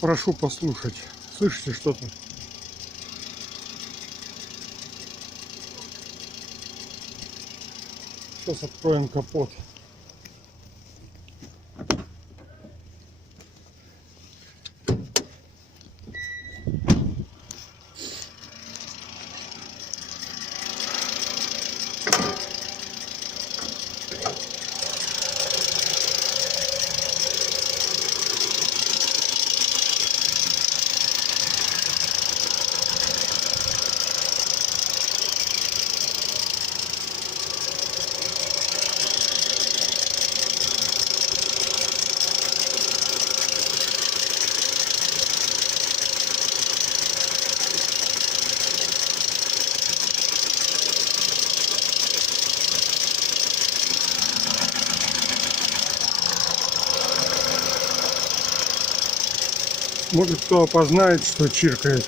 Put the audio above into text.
Прошу послушать. Слышите что-то? Сейчас откроем капот. Может, кто опознает, что чиркает.